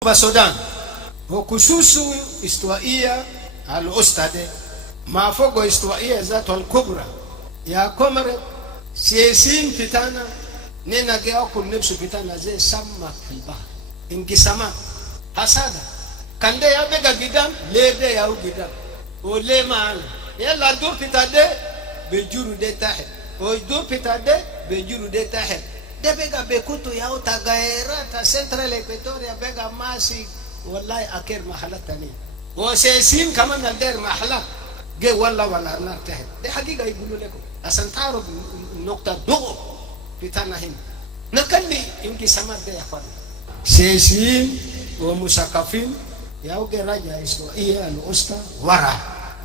Sudan وكسوسو استوائية الأستاذ ما فوق استوائية ذات الكبرى يا كمر سياسين فتانا نينا جاكل نفسه فتانا زي سمك في البحر انقسامات حسادة كان ده يبقى قدام ليه ده يهو قدام وليه معنا يلا دو فتا ده بجورو ده تحت ودو فتا ده بجورو ده تحت ده بقى بكتو يهو تغيرات سنترال إكواتوريا بقى ماسي والله أكير محلات تانية وسيسين كمان الدير محلات جي والله ولا نار تحت دي حقيقة يقولوا لكم عشان تعرف النقطة دو بتاعنا هنا نكلي يمكن سمات دي يا أخواني سيسين ومساقفين يوجد راجع إسرائيل الأسطى ورا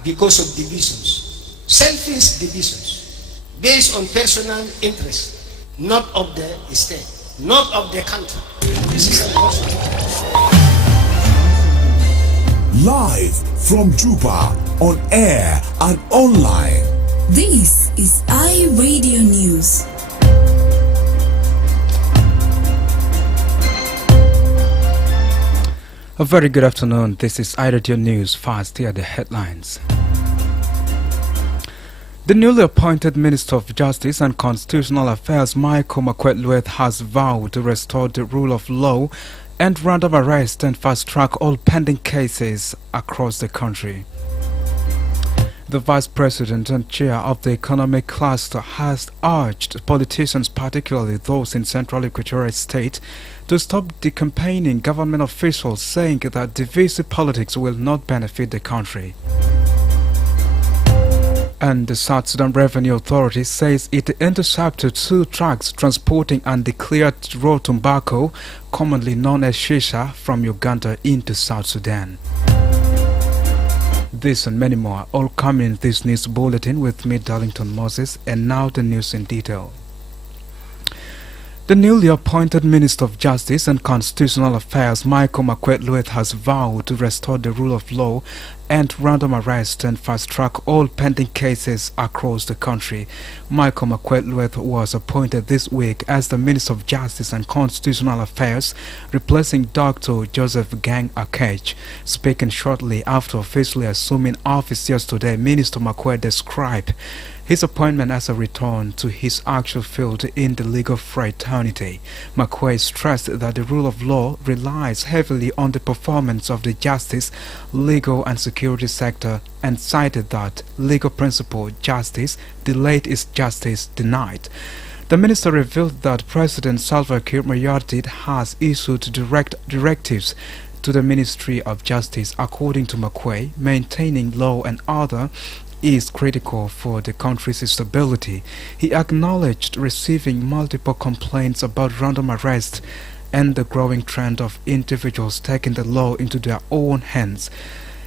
because of divisions, selfish divisions based on personal interest, not of the state, not of the country. This is unfortunate. Live from Juba, on air and online. This is iRadio News. A very good afternoon. This is iRadio News. First, here are the headlines. The newly appointed Minister of Justice and Constitutional Affairs, Michael Makwet-Lueth, has vowed to restore the rule of law and random arrest and fast-track all pending cases across the country. The Vice President and Chair of the Economic Cluster has urged politicians, particularly those in Central Equatorial State, to stop decampaigning government officials, saying that divisive politics will not benefit the country. And the South Sudan Revenue Authority says it intercepted 2 trucks transporting undeclared raw tobacco, commonly known as shisha, from Uganda into South Sudan. This and many more all come in this news bulletin with me, Darlington Moses, and now the news in detail. The newly appointed Minister of Justice and Constitutional Affairs, Michael Makwet-Lueth, has vowed to restore the rule of law and random arrest and fast-track all pending cases across the country. Michael Makwet-Lueth was appointed this week as the Minister of Justice and Constitutional Affairs, replacing Dr. Joseph Gang Akech. Speaking shortly after officially assuming office yesterday, Minister Makwet described his appointment as a return to his actual field in the legal fraternity. McQuay stressed that the rule of law relies heavily on the performance of the justice, legal and security sector, and cited that legal principle, justice delayed is justice denied. The minister revealed that President Salva Kiir Mayardit has issued directives to the Ministry of Justice. According to McQuay, maintaining law and order is critical for the country's stability. He acknowledged receiving multiple complaints about random arrests and the growing trend of individuals taking the law into their own hands.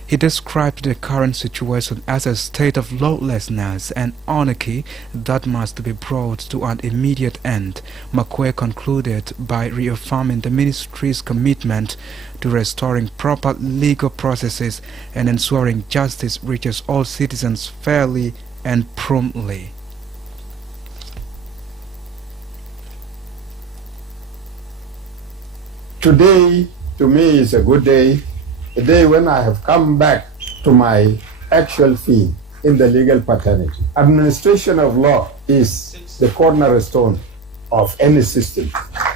He described the current situation as a state of lawlessness and anarchy that must be brought to an immediate end. McQuay concluded by reaffirming the ministry's commitment to restoring proper legal processes and ensuring justice reaches all citizens fairly and promptly. Today, to me, is a good day. A day when I have come back to my actual field in the legal fraternity. Administration of law is the cornerstone of any system.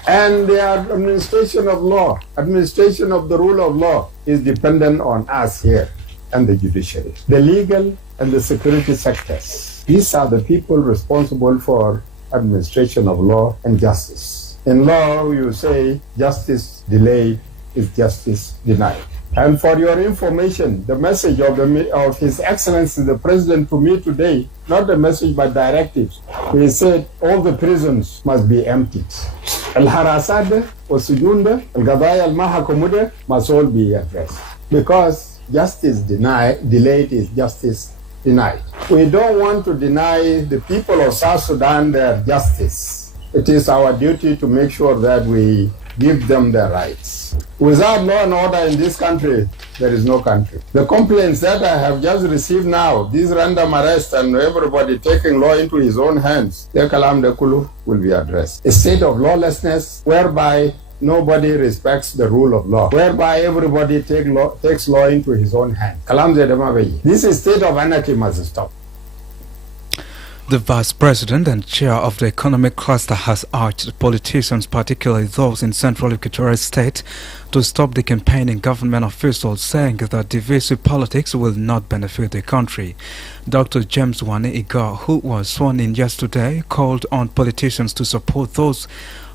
And the administration of law, administration of the rule of law is dependent on us here and the judiciary. The legal and the security sectors. These are the people responsible for administration of law and justice. In law, you say justice delayed is justice denied. And for your information, the message of His Excellency the President to me today, not the message but directives, he said all the prisons must be emptied. Al-Harasad, Osujunda, Al-Gadaya, Al-Mahakumuda must all be addressed. Because justice delayed is justice denied. We don't want to deny the people of South Sudan their justice. It is our duty to make sure that we give them their rights. Without law and order in this country, there is no country. The complaints that I have just received now, these random arrests and everybody taking law into his own hands, their kalam de kulu will be addressed. A state of lawlessness whereby nobody respects the rule of law, whereby everybody takes law into his own hand. This state of anarchy must stop. The Vice President and Chair of the Economic Cluster has urged politicians, particularly those in Central Equatorial State, to stop the campaigning government officials, saying that divisive politics will not benefit the country. Dr. James Wani Igor, who was sworn in yesterday, called on politicians to support those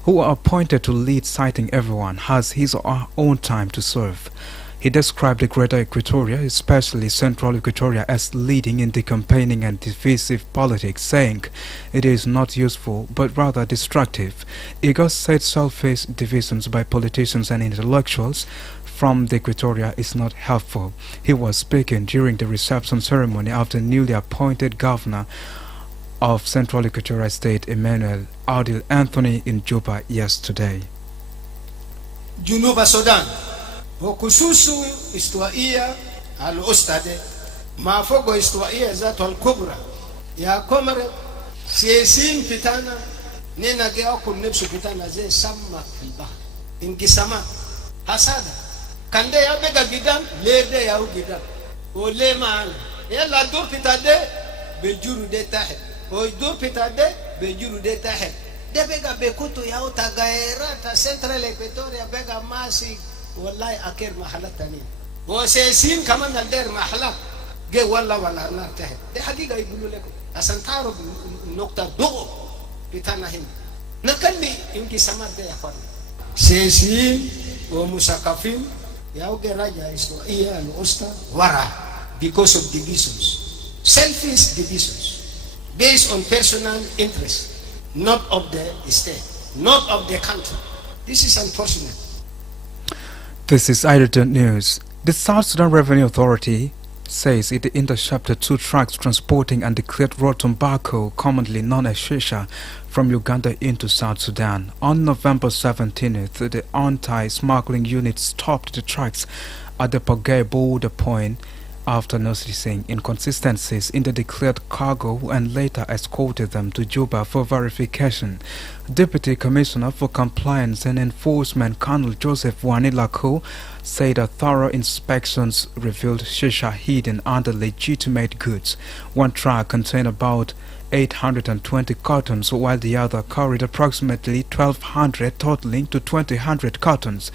who are appointed to lead, citing everyone has his own time to serve. He described the Greater Equatoria, especially Central Equatoria, as leading in the campaigning and divisive politics, saying it is not useful but rather destructive. Igor said selfish divisions by politicians and intellectuals from the Equatoria is not helpful. He was speaking during the reception ceremony of the newly appointed governor of Central Equatoria State, Emmanuel Adil Anthony, in Juba yesterday. Junuba Sudan. وخصوص استوائية الأستاذ ما فوق استوائية ذات الكبرى يا كمر سياسين بتاعنا نينا جي أكل نفسه بتاعنا زي سما في البحر انقسامات حسادة كان ده يبقى جدام ليه ده ياو جدام وليه معنا يلا دور بتاع ده بجورو ده تحت ودور بتاع ده بجورو ده تحت ده بقى بكتو ياو تغيرات سنترال إكواتوريا بقى ماسي والله أكير محلات تانية وسياسين كمان الدير محلات جي والله ولا لا تهد دي حقيقة يقولوا لكم عشان تعرف النقطة ضوء بتاعنا هنا نكلي انقسامات دي يا اخوانا سياسيين ومثقفين يوجد راجع استوائية الأسطى ورا because of divisions, selfish divisions based on personal interest, not of the state, not of the country. This is unfortunate. This is Darlington News. The South Sudan Revenue Authority says it intercepted 2 trucks transporting undeclared raw tobacco, commonly known as shisha, from Uganda into South Sudan. On November 17th, the anti-smuggling unit stopped the trucks at the Pagay border point after noticing inconsistencies in the declared cargo and later escorted them to Juba for verification. Deputy Commissioner for Compliance and Enforcement Colonel Joseph Wanilako said that thorough inspections revealed shisha hidden under legitimate goods. One truck contained about 820 cartons, while the other carried approximately 1,200, totaling to 2,000 cartons.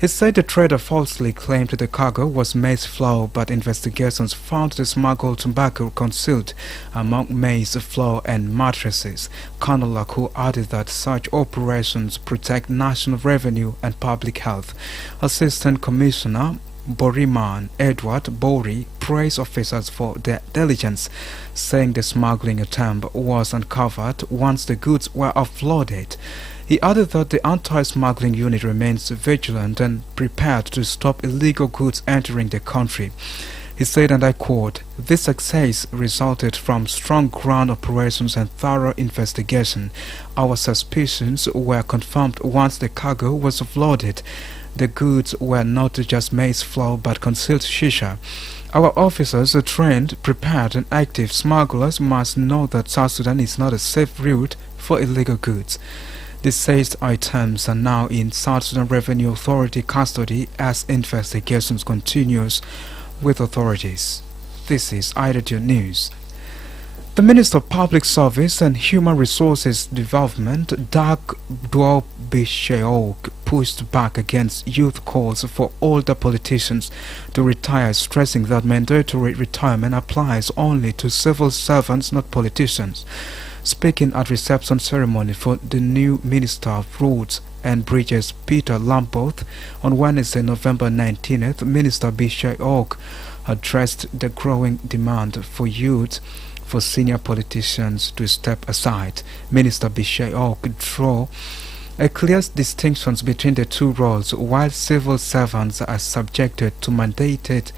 He said the trader falsely claimed the cargo was maize flour, but investigations found the smuggled tobacco concealed among maize flour and mattresses. Colonel Laku added that such operations protect national revenue and public health. Assistant Commissioner Boriman Edward Bori praised officers for their diligence, saying the smuggling attempt was uncovered once the goods were offloaded. He added that the anti-smuggling unit remains vigilant and prepared to stop illegal goods entering the country. He said, and I quote, "This success resulted from strong ground operations and thorough investigation. Our suspicions were confirmed once the cargo was offloaded. The goods were not just maize flour but concealed shisha. Our officers are trained, prepared and active. Smugglers must know that South Sudan is not a safe route for illegal goods." The seized items are now in South Sudan Revenue Authority custody as investigations continues with authorities. This is Darlington News. The Minister of Public Service and Human Resources Development, Doug Duobisheok, pushed back against youth calls for older politicians to retire, stressing that mandatory retirement applies only to civil servants, not politicians. Speaking at reception ceremony for the new Minister of Roads and Bridges, Peter Lamboth, on Wednesday, November 19th, Minister Bisheok addressed the growing demand for youth for senior politicians to step aside. Minister Bisheok drew a clear distinction between the two roles. While civil servants are subjected to mandated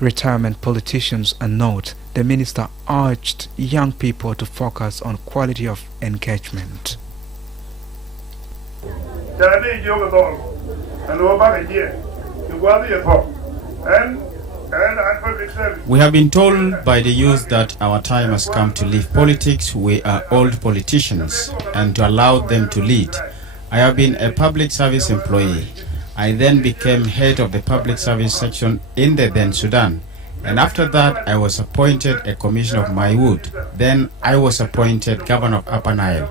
retirement, politicians are not. The minister urged young people to focus on quality of engagement. We have been told by the youth that our time has come to leave politics. We are old politicians, and to allow them to lead. I have been a public service employee. I then became head of the public service section in the then Sudan. And after that, I was appointed a commissioner of Maywood. Then I was appointed governor of Upper Nile.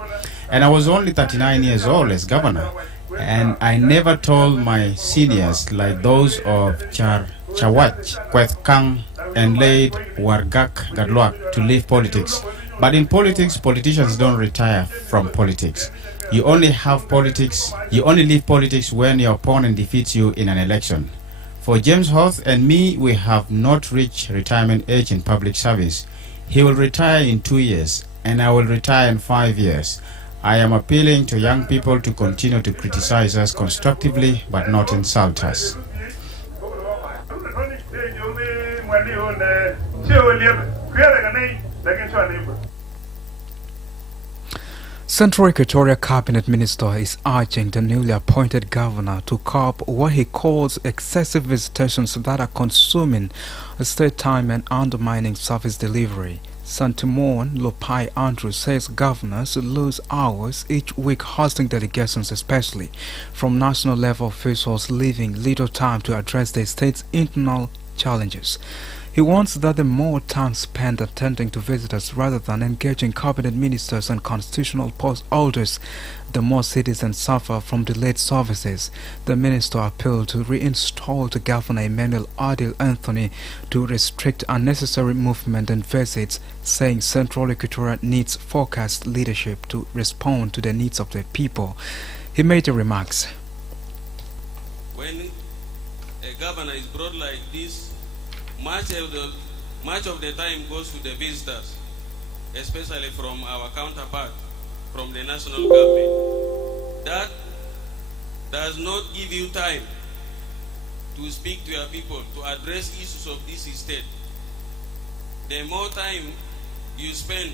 And I was only 39 years old as governor. And I never told my seniors, like those of Chawach, Kwethkang, and Laid, Wargak, Gadluak, to leave politics. But in politics, politicians don't retire from politics. You only leave politics when your opponent defeats you in an election. For James Hoth and me, we have not reached retirement age in public service. He will retire in 2 years, and I will retire in 5 years. I am appealing to young people to continue to criticize us constructively, but not insult us. Central Equatoria Cabinet Minister is urging the newly appointed governor to curb what he calls excessive visitations that are consuming state time and undermining service delivery. Santimon Lopai Andrew says governors lose hours each week hosting delegations, especially from national level officials, leaving little time to address the state's internal challenges. He wants that the more time spent attending to visitors rather than engaging cabinet ministers and constitutional post holders, the more citizens suffer from delayed services. The minister appealed to reinstall the governor Emmanuel Adil Anthony to restrict unnecessary movement and visits, saying Central Equatoria needs focused leadership to respond to the needs of the people. He made the remarks. When a governor is brought like this, much of the time goes to the visitors, especially from our counterpart, from the national government. That does not give you time to speak to your people, to address issues of this state. The more time you spend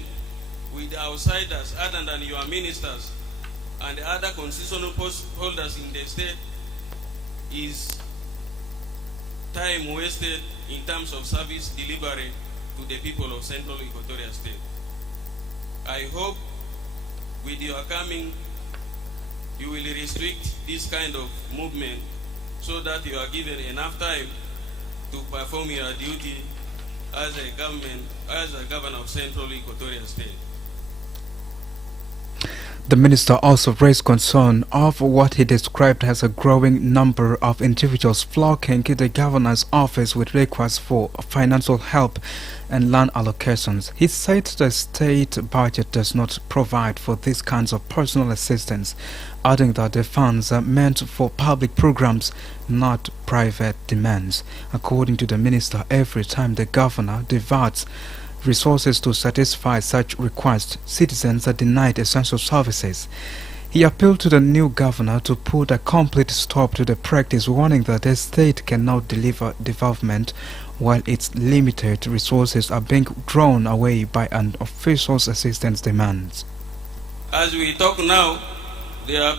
with outsiders other than your ministers and the other constitutional post holders in the state is time wasted in terms of service delivery to the people of Central Equatoria State. I hope with your coming, you will restrict this kind of movement so that you are given enough time to perform your duty as a governor of Central Equatoria State. The minister also raised concern of what he described as a growing number of individuals flocking to the governor's office with requests for financial help and land allocations. He said the state budget does not provide for these kinds of personal assistance, adding that the funds are meant for public programs, not private demands. According to the minister, every time the governor diverts resources to satisfy such requests, citizens are denied essential services. He appealed to the new governor to put a complete stop to the practice, warning that the state cannot deliver development while its limited resources are being drawn away by an official's assistance demands. As we talk now, there are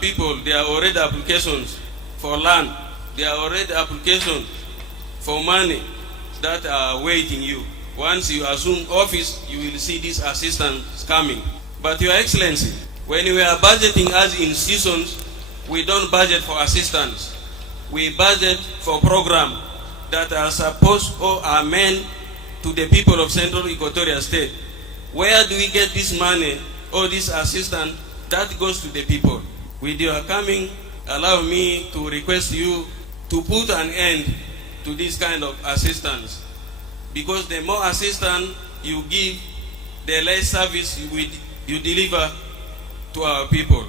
already applications for land, there are already applications for money that are waiting you. Once you assume office, you will see this assistance coming. But Your Excellency, when we are budgeting as institutions, we don't budget for assistance. We budget for programs that are supposed or are meant to the people of Central Equatoria State. Where do we get this money or this assistance? That goes to the people. With your coming, allow me to request you to put an end to this kind of assistance. Because the more assistance you give, the less service you deliver to our people.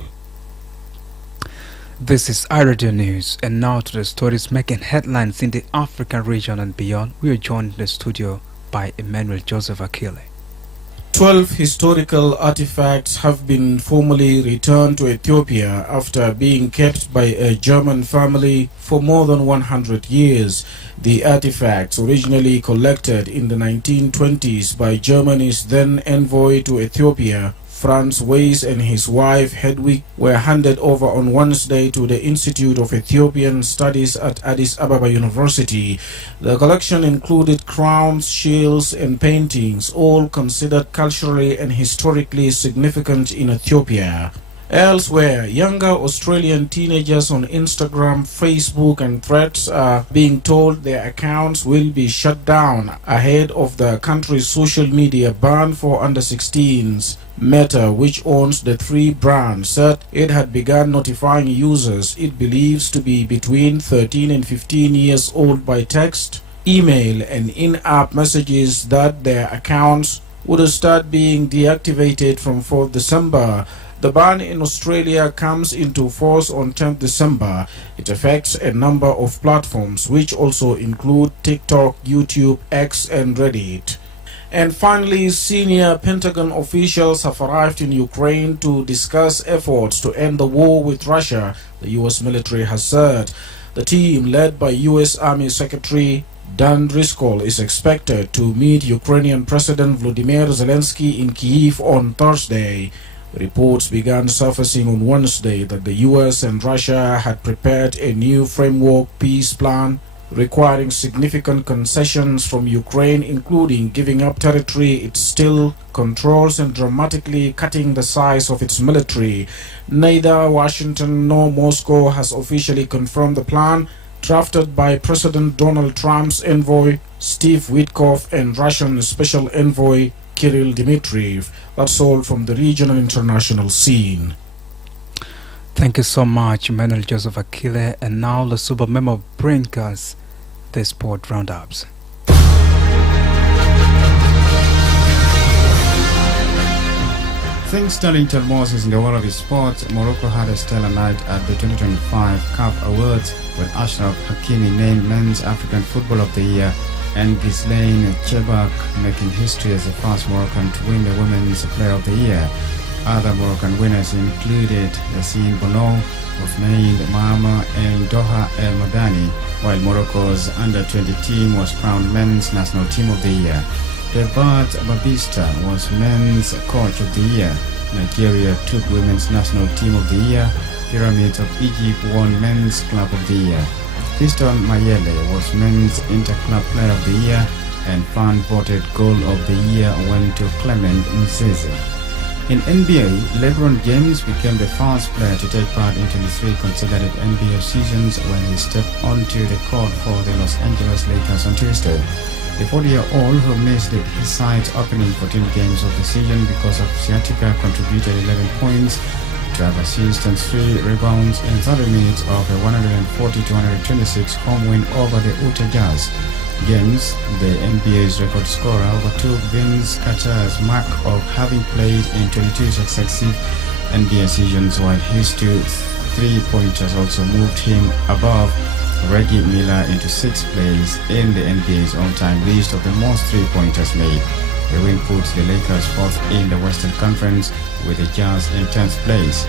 This is iRadio News, and now to the stories making headlines in the African region and beyond. We are joined in the studio by Emmanuel Joseph Akile. 12 historical artifacts have been formally returned to Ethiopia after being kept by a German family for more than 100 years. The artifacts, originally collected in the 1920s by Germany's then envoy to Ethiopia, Franz Weiss, and his wife Hedwig, were handed over on Wednesday to the Institute of Ethiopian Studies at Addis Ababa University. The collection included crowns, shields, and paintings, all considered culturally and historically significant in Ethiopia. Elsewhere, younger Australian teenagers on Instagram, Facebook and Threads are being told their accounts will be shut down ahead of the country's social media ban for under-16s. Meta, which owns the three brands, said it had begun notifying users it believes to be between 13 and 15 years old by text, email and in-app messages that their accounts would start being deactivated from 4th December. The ban in Australia comes into force on 10th December. It affects a number of platforms, which also include TikTok, YouTube, X, and Reddit. And finally, senior Pentagon officials have arrived in Ukraine to discuss efforts to end the war with Russia, the U.S. military has said. The team, led by U.S. Army Secretary Dan Driscoll, is expected to meet Ukrainian President Volodymyr Zelensky in Kyiv on Thursday. Reports began surfacing on Wednesday that the US and Russia had prepared a new framework peace plan requiring significant concessions from Ukraine, including giving up territory it still controls and dramatically cutting the size of its military. Neither Washington nor Moscow has officially confirmed the plan, drafted by President Donald Trump's envoy Steve Witkoff and Russian Special Envoy Kirill Dmitriev. That's all from the regional and international scene. Thank you so much, Emmanuel Joseph Akile. And now the Super Memo brings us the sport roundups. Thanks Darlington Moses in the world of sports. Morocco had a stellar night at the 2025 CAF Awards when Ashraf Hakimi named Men's African Football of the Year and Ghislaine Chebak making history as the first Moroccan to win the Women's Player of the Year. Other Moroccan winners included Yassine Bono, Ousmane Mahama and Doha El Madani, while Morocco's under-20 team was crowned Men's National Team of the Year. Debat Babista was Men's Coach of the Year. Nigeria took Women's National Team of the Year. Pyramids of Egypt won Men's Club of the Year. Fiston Mayele was Men's Interclub Player of the Year, and fan-voted Goal of the Year went to Clement Mseze. In NBA, LeBron James became the first player to take part in 23 consecutive NBA seasons when he stepped onto the court for the Los Angeles Lakers on Tuesday. The 40-year-old who missed his side's opening 14 games of the season because of sciatica contributed 11 points, 12 assists and 3 rebounds in 30 minutes of a 140-126 home win over the Utah Jazz. James, the NBA's record scorer, overtook Vince Carter's mark of having played in 22 successive NBA seasons, while his 2 3-pointers also moved him above Reggie Miller into 6th place in the NBA's all-time list of the most 3-pointers made. The win puts the Lakers 4th in the Western Conference, with the Jazz in 10th place.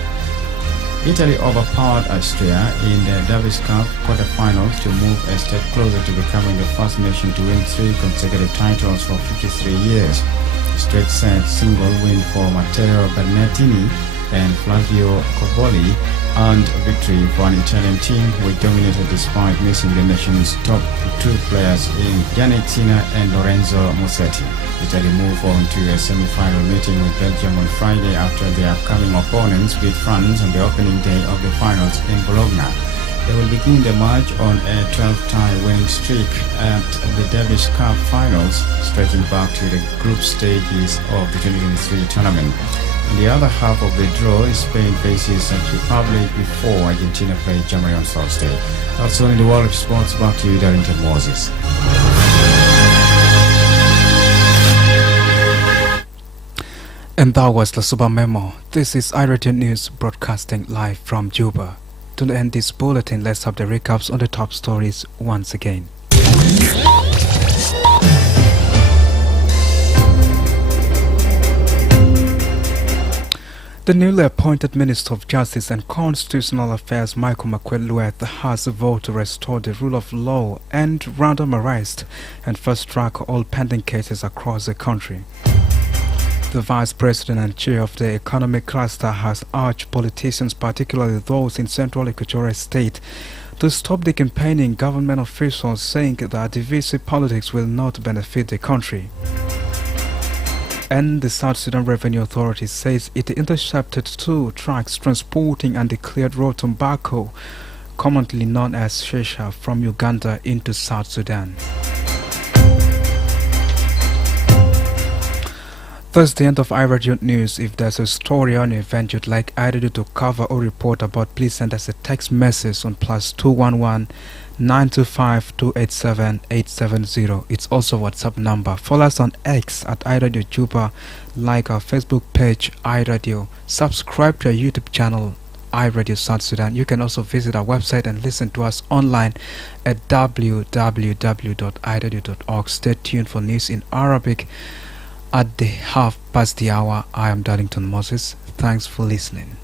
Italy overpowered Austria in the Davis Cup quarterfinals to move a step closer to becoming the first nation to win 3 consecutive titles for 53 years. A straight set single win for Matteo Berrettini and Flavio Cobolli earned victory for an Italian team which dominated despite missing the nation's top 2 players in Yannick Sinner and Lorenzo Musetti. Italy move on to a semi-final meeting with Belgium on Friday after their upcoming opponents beat France on the opening day of the finals in Bologna. They will begin the match on a 12-tie winning streak at the Davis Cup finals, stretching back to the group stages of the 2023 tournament. In the other half of the draw, Spain faces the Republic before Argentina play Germany on Thursday. That's all in the world of sports. Back to you, Darlington Moses. And that was the Super Memo. This is iRadio News broadcasting live from Juba. To end this bulletin, let's have the recaps on the top stories once again. The newly appointed Minister of Justice and Constitutional Affairs, Michael Makwet-Lueth, has vowed to restore the rule of law and random arrest and fast-track all pending cases across the country. The Vice President and Chair of the Economic Cluster has urged politicians, particularly those in Central Equatorial State, to stop the campaigning government officials, saying that divisive politics will not benefit the country. And the South Sudan Revenue Authority says it intercepted 2 trucks transporting undeclared raw tobacco, commonly known as shisha, from Uganda into South Sudan. That's the end of iRadio News. If there's a story or an event you'd like iRadio to cover or report about, please send us a text message on +211 925 287 870. It's also WhatsApp number. Follow us on X at iRadio Juba, like our Facebook page iRadio, subscribe to our YouTube channel iRadio South Sudan. You can also visit our website and listen to us online at www.iradio.org. Stay tuned for news in Arabic at the 1/2 past the hour. I am Darlington Moses. Thanks for listening.